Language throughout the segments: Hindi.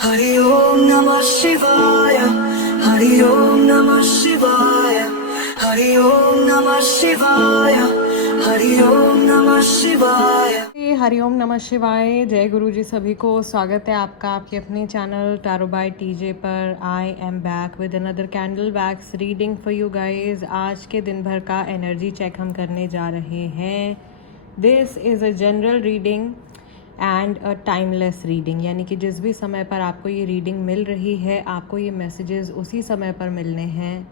हरि ओम नमः शिवाय। हरि ओम नमः शिवाय। हरि ओम नमः शिवाय। हरि ओम नमः शिवाय। हरिओम नमः शिवाय। जय गुरु जी सभी को। स्वागत है आपका आपके अपने चैनल टैरो बाय टीजे पर। I am back with another candle wax reading for you guys. आज के दिन भर का एनर्जी चेक हम करने जा रहे हैं। This is a general reading and a timeless reading, यानी कि जिस भी समय पर आपको ये रीडिंग मिल रही है आपको ये मैसेजेस उसी समय पर मिलने हैं।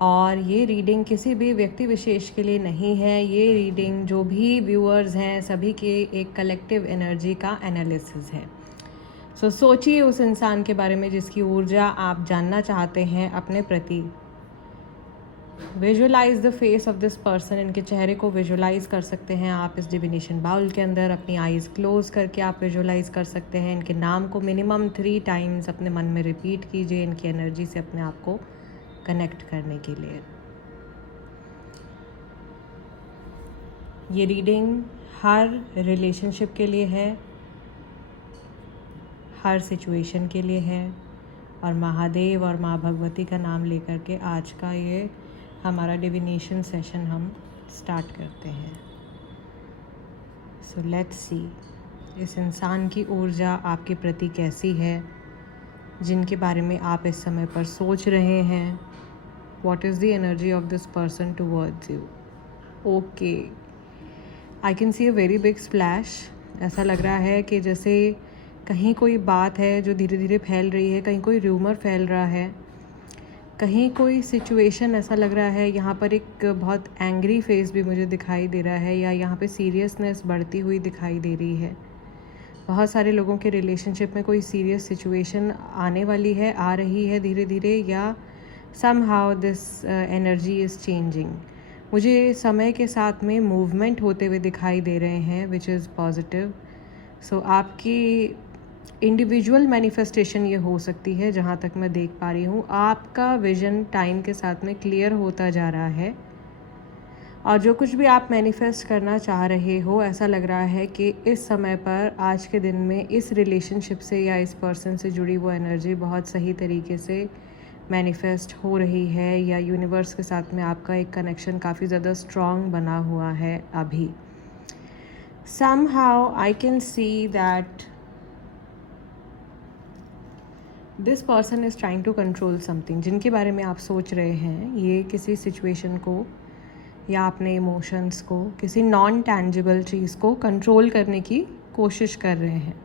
और ये रीडिंग किसी भी व्यक्ति विशेष के लिए नहीं है। ये रीडिंग जो भी व्यूअर्स हैं सभी के एक कलेक्टिव एनर्जी का एनालिसिस है। सो सोचिए उस इंसान के बारे में जिसकी ऊर्जा आप जानना चाहते हैं अपने प्रति। Visualize the face of this person. इनके चेहरे को विजुअलाइज कर सकते हैं आप इस डिविनेशन बाउल के अंदर। अपनी आईज़ क्लोज करके आप विजुअलाइज कर सकते हैं। इनके नाम को मिनिमम 3 टाइम्स अपने मन में रिपीट कीजिए इनकी एनर्जी से अपने आप को कनेक्ट करने के लिए। ये रीडिंग हर रिलेशनशिप के लिए है, हर सिचुएशन के लिए है। और महादेव और माँ भगवती का नाम लेकर के आज का ये हमारा डिविनेशन सेशन हम स्टार्ट करते हैं। सो लेट्स सी इस इंसान की ऊर्जा आपके प्रति कैसी है, जिनके बारे में आप इस समय पर सोच रहे हैं। What is the energy of this person towards you? Okay, I can see a very big splash. ऐसा लग रहा है कि जैसे कहीं कोई बात है जो धीरे धीरे फैल रही है, कहीं कोई र्यूमर फैल रहा है, कहीं कोई सिचुएशन ऐसा लग रहा है। यहाँ पर एक बहुत एंग्री फेस भी मुझे दिखाई दे रहा है, या यहाँ पे सीरियसनेस बढ़ती हुई दिखाई दे रही है। बहुत सारे लोगों के रिलेशनशिप में कोई सीरियस सिचुएशन आने वाली है, आ रही है धीरे धीरे, या somehow this energy is changing. मुझे समय के साथ में मूवमेंट होते हुए दिखाई दे रहे हैं which is positive. So आपकी इंडिविजुअल मैनिफेस्टेशन ये हो सकती है। जहाँ तक मैं देख पा रही हूँ आपका विजन टाइम के साथ में क्लियर होता जा रहा है, और जो कुछ भी आप मैनिफेस्ट करना चाह रहे हो ऐसा लग रहा है कि इस समय पर आज के दिन में इस रिलेशनशिप से या इस पर्सन से जुड़ी वो एनर्जी बहुत सही तरीके से मैनिफेस्ट हो रही है, या यूनिवर्स के साथ में आपका एक कनेक्शन काफ़ी ज़्यादा स्ट्रॉन्ग बना हुआ है अभी। somehow I can see that this person is trying to control something। जिनके बारे में आप सोच रहे हैं ये किसी सिचुएशन को या अपने इमोशंस को, किसी नॉन टैंजिबल चीज़ को कंट्रोल करने की कोशिश कर रहे हैं।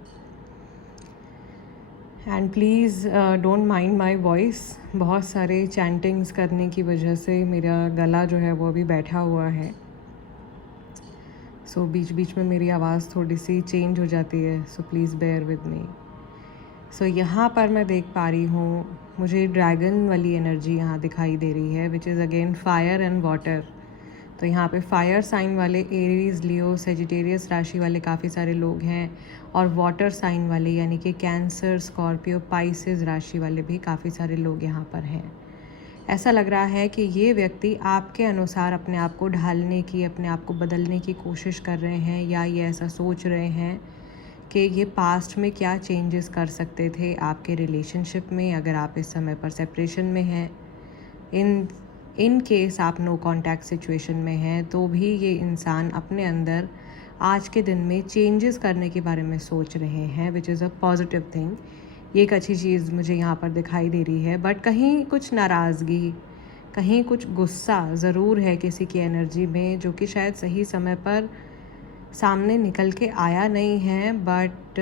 And please don't mind my voice. बहुत सारे चैंटिंग्स करने की वजह से मेरा गला जो है वो अभी बैठा हुआ है। सो बीच बीच में मेरी आवाज़ थोड़ी सी चेंज हो जाती है, so please bear with me. So यहाँ पर मैं देख पा रही हूँ मुझे ड्रैगन वाली एनर्जी यहाँ दिखाई दे रही है which is again fire and water. तो यहाँ पे फायर साइन वाले एरीज, लियो, सेजिटेरियस राशि वाले काफ़ी सारे लोग हैं, और वाटर साइन वाले यानी कि कैंसर, स्कॉर्पियो, पाइसेस राशि वाले भी काफ़ी सारे लोग यहाँ पर हैं। ऐसा लग रहा है कि ये व्यक्ति आपके अनुसार अपने आप को ढालने की, अपने आप को बदलने की कोशिश कर रहे हैं, या ये ऐसा सोच रहे हैं कि ये पास्ट में क्या चेंजेस कर सकते थे आपके रिलेशनशिप में अगर आप इस समय पर सेपरेशन में हैं। इन केस आप नो कॉन्टैक्ट सिचुएशन में हैं तो भी ये इंसान अपने अंदर आज के दिन में चेंजेस करने के बारे में सोच रहे हैं which is a positive thing. ये एक अच्छी चीज़ मुझे यहाँ पर दिखाई दे रही है। बट कहीं कुछ नाराज़गी, कहीं कुछ गुस्सा ज़रूर है किसी की एनर्जी में, जो कि शायद सही समय पर सामने निकल के आया नहीं है। बट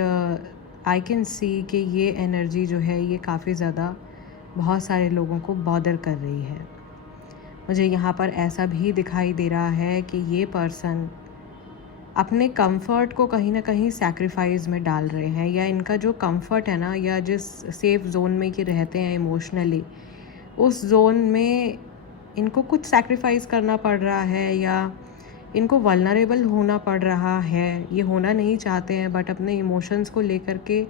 आई कैन सी कि ये एनर्जी जो है ये काफ़ी ज़्यादा बहुत सारे लोगों को बॉदर कर रही है। मुझे यहाँ पर ऐसा भी दिखाई दे रहा है कि ये पर्सन अपने कंफर्ट को कहीं ना कहीं सैक्रिफाइस में डाल रहे हैं, या इनका जो कंफर्ट है ना, या जिस सेफ जोन में कि रहते हैं इमोशनली, उस जोन में इनको कुछ सैक्रिफाइस करना पड़ रहा है, या इनको वल्नरेबल होना पड़ रहा है। ये होना नहीं चाहते हैं बट अपने इमोशंस को लेकर के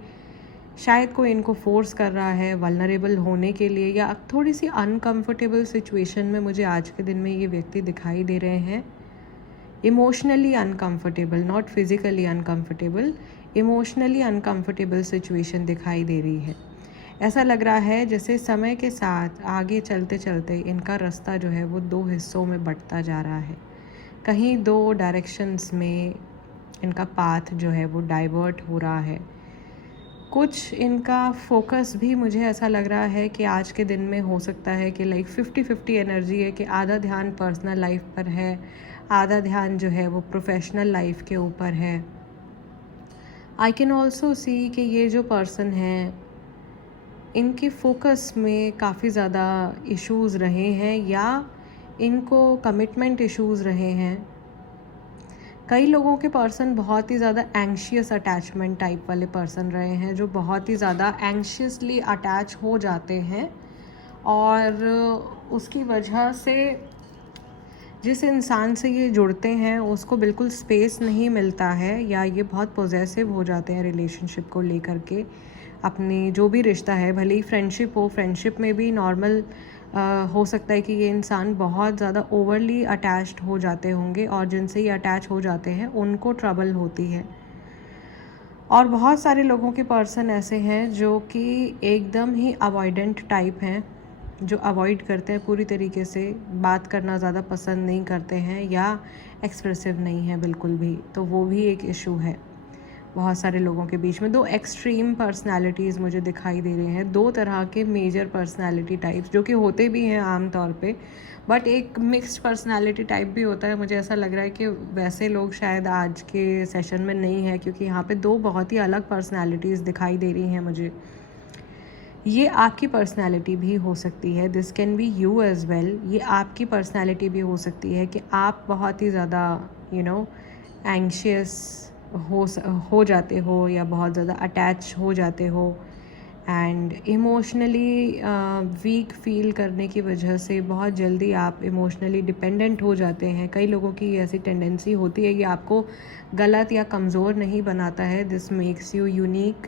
शायद कोई इनको फोर्स कर रहा है वल्नरेबल होने के लिए, या थोड़ी सी अनकंफर्टेबल सिचुएशन में मुझे आज के दिन में ये व्यक्ति दिखाई दे रहे हैं। Emotionally uncomfortable, not physically uncomfortable, emotionally uncomfortable situation दिखाई दे रही है। ऐसा लग रहा है जैसे समय के साथ आगे चलते चलते इनका रास्ता जो है वो 2 हिस्सों में बँटता जा रहा है। कहीं 2 डायरेक्शंस में इनका पाथ जो है वो डाइवर्ट हो रहा है। कुछ इनका फ़ोकस भी मुझे ऐसा लग रहा है कि आज के दिन में हो सकता है कि लाइक 50-50 एनर्जी है कि आधा ध्यान पर्सनल लाइफ पर है, आधा ध्यान जो है वो प्रोफेशनल लाइफ के ऊपर है। आई कैन ऑल्सो सी कि ये जो पर्सन है इनके फोकस में काफ़ी ज़्यादा इश्यूज़ रहे हैं या इनको कमिटमेंट इश्यूज़ रहे हैं। कई लोगों के पर्सन बहुत ही ज़्यादा एंग्शियस अटैचमेंट टाइप वाले पर्सन रहे हैं, जो बहुत ही ज़्यादा एंग्शियसली अटैच हो जाते हैं और उसकी वजह से जिस इंसान से ये जुड़ते हैं उसको बिल्कुल स्पेस नहीं मिलता है, या ये बहुत पॉजेसिव हो जाते हैं रिलेशनशिप को लेकर के। अपनी जो भी रिश्ता है, भले ही फ्रेंडशिप हो, फ्रेंडशिप में भी नॉर्मल हो सकता है कि ये इंसान बहुत ज़्यादा ओवरली अटैच्ड हो जाते होंगे और जिनसे ये अटैच हो जाते हैं उनको ट्रबल होती है। और बहुत सारे लोगों के पर्सन ऐसे हैं जो कि एकदम ही अवॉइडेंट टाइप हैं, जो अवॉइड करते हैं पूरी तरीके से, बात करना ज़्यादा पसंद नहीं करते हैं या एक्सप्रेसिव नहीं है बिल्कुल भी, तो वो भी एक इशू है बहुत सारे लोगों के बीच में। 2 एक्सट्रीम पर्सनालिटीज़ मुझे दिखाई दे रहे हैं, 2 तरह के मेजर पर्सनालिटी टाइप्स जो कि होते भी हैं आम तौर पे, बट एक मिक्स्ड पर्सनालिटी टाइप भी होता है। मुझे ऐसा लग रहा है कि वैसे लोग शायद आज के सेशन में नहीं है, क्योंकि यहाँ पे 2 बहुत ही अलग पर्सनालिटीज़ दिखाई दे रही हैं मुझे। ये आपकी पर्सनालिटी भी हो सकती है, this can be you as well. ये आपकी पर्सनालिटी भी हो सकती है कि आप बहुत ही ज़्यादा एंग्शियस हो जाते हो या बहुत ज़्यादा अटैच हो जाते हो एंड इमोशनली वीक फील करने की वजह से बहुत जल्दी आप इमोशनली डिपेंडेंट हो जाते हैं। कई लोगों की ऐसी टेंडेंसी होती है कि आपको गलत या कमज़ोर नहीं बनाता है, दिस मेक्स यू यूनिक।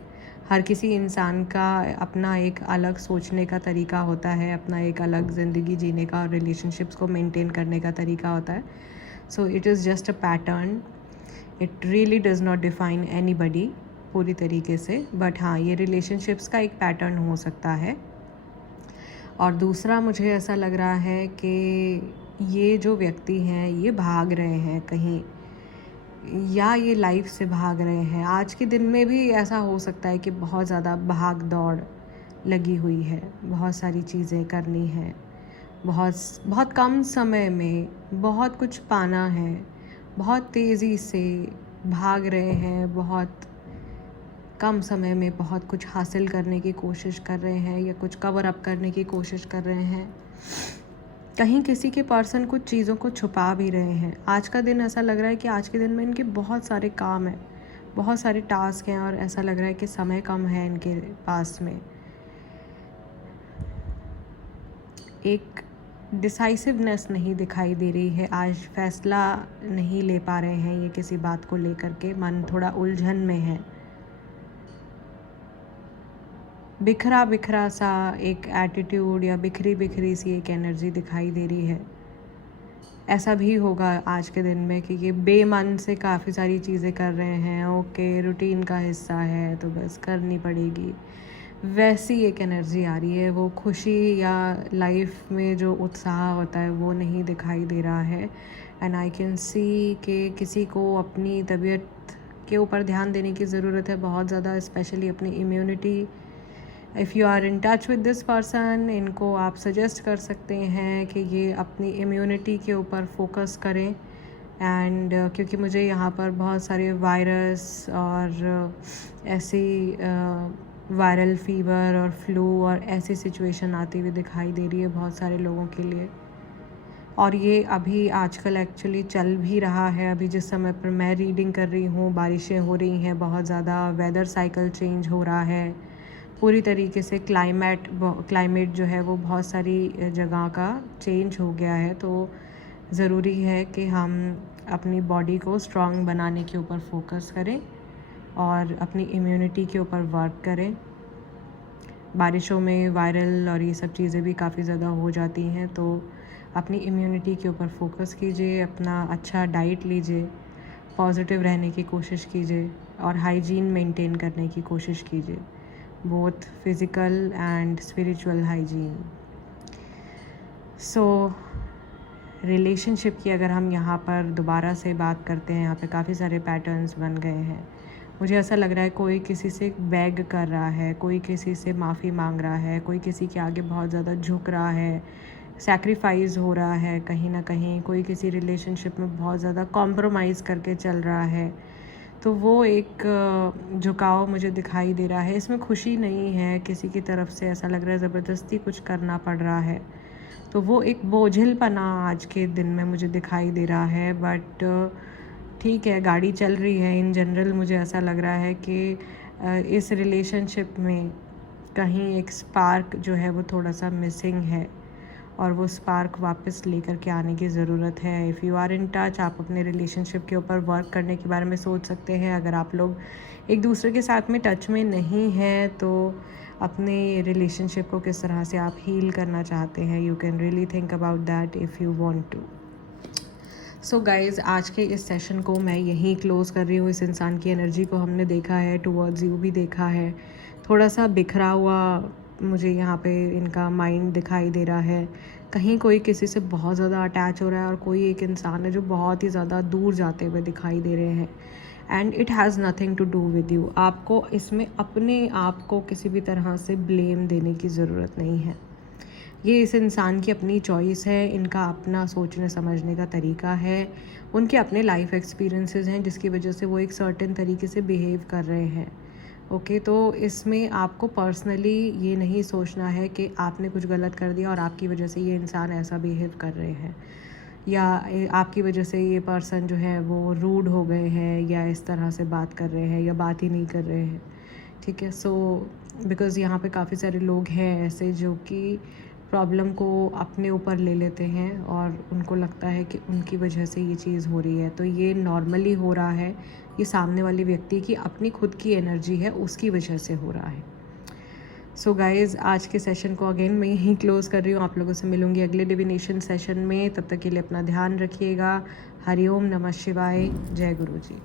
हर किसी इंसान का अपना एक अलग सोचने का तरीका होता है, अपना एक अलग ज़िंदगी जीने का और रिलेशनशिप्स को मेंटेन करने का तरीका होता है। So it is just a pattern, it really does not define anybody पूरी तरीके से, बट हाँ, ये रिलेशनशिप्स का एक पैटर्न हो सकता है। और दूसरा मुझे ऐसा लग रहा है कि ये जो व्यक्ति हैं ये भाग रहे हैं कहीं, या ये लाइफ से भाग रहे हैं। आज के दिन में भी ऐसा हो सकता है कि बहुत ज़्यादा भाग दौड़ लगी हुई है, बहुत सारी चीज़ें करनी है, बहुत कम समय में बहुत कुछ पाना है, बहुत तेज़ी से भाग रहे हैं, बहुत कम समय में बहुत कुछ हासिल करने की कोशिश कर रहे हैं या कुछ कवर अप करने की कोशिश कर रहे हैं। कहीं किसी के पर्सन कुछ चीज़ों को छुपा भी रहे हैं। आज का दिन ऐसा लग रहा है कि आज के दिन में इनके बहुत सारे काम हैं, बहुत सारे टास्क हैं और ऐसा लग रहा है कि समय कम है इनके पास में। एक डिसाइसिवनेस नहीं दिखाई दे रही है, आज फैसला नहीं ले पा रहे हैं ये किसी बात को लेकर के, मन थोड़ा उलझन में है। बिखरा बिखरा सा एक एटीट्यूड या बिखरी बिखरी सी एक एनर्जी दिखाई दे रही है। ऐसा भी होगा आज के दिन में कि ये बेमन से काफ़ी सारी चीज़ें कर रहे हैं, ओके रूटीन का हिस्सा है तो बस करनी पड़ेगी, वैसी एक एनर्जी आ रही है। वो खुशी या लाइफ में जो उत्साह होता है वो नहीं दिखाई दे रहा है। एंड आई कैन सी कि किसी को अपनी तबीयत के ऊपर ध्यान देने की ज़रूरत है बहुत ज़्यादा, स्पेशली अपनी immunity. If you are in touch with this person, इनको आप सजेस्ट कर सकते हैं कि ये अपनी इम्यूनिटी के ऊपर फोकस करें। एंड क्योंकि मुझे यहाँ पर बहुत सारे वायरस और ऐसी वायरल फीवर और फ्लू और ऐसी सिचुएशन आती हुई दिखाई दे रही है बहुत सारे लोगों के लिए, और ये अभी आजकल एक्चुअली चल भी रहा है। अभी जिस समय पर मैं रीडिंग कर रही हूँ बारिशें हो रही हैं बहुत ज़्यादा, वेदर साइकिल चेंज हो रहा है पूरी तरीके से, क्लाइमेट जो है वो बहुत सारी जगह का चेंज हो गया है। तो ज़रूरी है कि हम अपनी बॉडी को स्ट्रॉन्ग बनाने के ऊपर फोकस करें और अपनी इम्यूनिटी के ऊपर वर्क करें। बारिशों में वायरल और ये सब चीज़ें भी काफ़ी ज़्यादा हो जाती हैं, तो अपनी इम्यूनिटी के ऊपर फोकस कीजिए, अपना अच्छा डाइट लीजिए, पॉजिटिव रहने की कोशिश कीजिए और हाइजीन मेंटेन करने की कोशिश कीजिए, both physical and spiritual hygiene. So relationship की अगर हम यहाँ पर दोबारा से बात करते हैं, यहाँ पे काफ़ी सारे पैटर्न्स बन गए हैं। मुझे ऐसा लग रहा है कोई किसी से बैग कर रहा है, कोई किसी से माफ़ी मांग रहा है, कोई किसी के आगे बहुत ज़्यादा झुक रहा है, सैक्रिफाइस हो रहा है कहीं ना कहीं, कोई किसी रिलेशनशिप में बहुत ज़्यादा कॉम्प्रोमाइज़ करके चल रहा है। तो वो एक झुकाव मुझे दिखाई दे रहा है। इसमें खुशी नहीं है किसी की तरफ से, ऐसा लग रहा है ज़बरदस्ती कुछ करना पड़ रहा है। तो वो एक बोझिलपना आज के दिन में मुझे दिखाई दे रहा है। बट ठीक है, गाड़ी चल रही है। इन जनरल मुझे ऐसा लग रहा है कि इस रिलेशनशिप में कहीं एक स्पार्क जो है वो थोड़ा सा मिसिंग है, और वो स्पार्क वापस लेकर के आने की ज़रूरत है। If you are in touch, आप अपने रिलेशनशिप के ऊपर वर्क करने के बारे में सोच सकते हैं। अगर आप लोग एक दूसरे के साथ में टच में नहीं हैं, तो अपने रिलेशनशिप को किस तरह से आप हील करना चाहते हैं, you can really think about that if you want to. So guys, आज के इस सेशन को मैं यहीं क्लोज़ कर रही हूँ। इस इंसान की एनर्जी को हमने देखा है, टुवर्ड्स यू भी देखा है। थोड़ा सा बिखरा हुआ मुझे यहाँ पे इनका माइंड दिखाई दे रहा है। कहीं कोई किसी से बहुत ज़्यादा अटैच हो रहा है, और कोई एक इंसान है जो बहुत ही ज़्यादा दूर जाते हुए दिखाई दे रहे हैं। And it has nothing to do with you. आपको इसमें अपने आप को किसी भी तरह से ब्लेम देने की ज़रूरत नहीं है। ये इस इंसान की अपनी चॉइस है, इनका अपना सोचने समझने का तरीका है, उनके अपने लाइफ एक्सपीरियंसेस हैं जिसकी वजह से वो एक सर्टेन तरीके से बिहेव कर रहे हैं। ओके, तो इसमें आपको पर्सनली ये नहीं सोचना है कि आपने कुछ गलत कर दिया और आपकी वजह से ये इंसान ऐसा बिहेव कर रहे हैं, या आपकी वजह से ये पर्सन जो है वो रूड हो गए हैं, या इस तरह से बात कर रहे हैं, या बात ही नहीं कर रहे हैं। ठीक है, सो बिकॉज़ यहाँ पे काफ़ी सारे लोग हैं ऐसे जो कि प्रॉब्लम को अपने ऊपर ले लेते हैं, और उनको लगता है कि उनकी वजह से ये चीज़ हो रही है। तो ये नॉर्मली हो रहा है, ये सामने वाले व्यक्ति की अपनी खुद की एनर्जी है, उसकी वजह से हो रहा है। सो गाइज़, आज के सेशन को अगेन मैं यहीं क्लोज़ कर रही हूँ। आप लोगों से मिलूँगी अगले डिविनेशन सेशन में। तब तक के लिए अपना ध्यान रखिएगा। हरिओम नमः शिवाय। जय गुरु जी।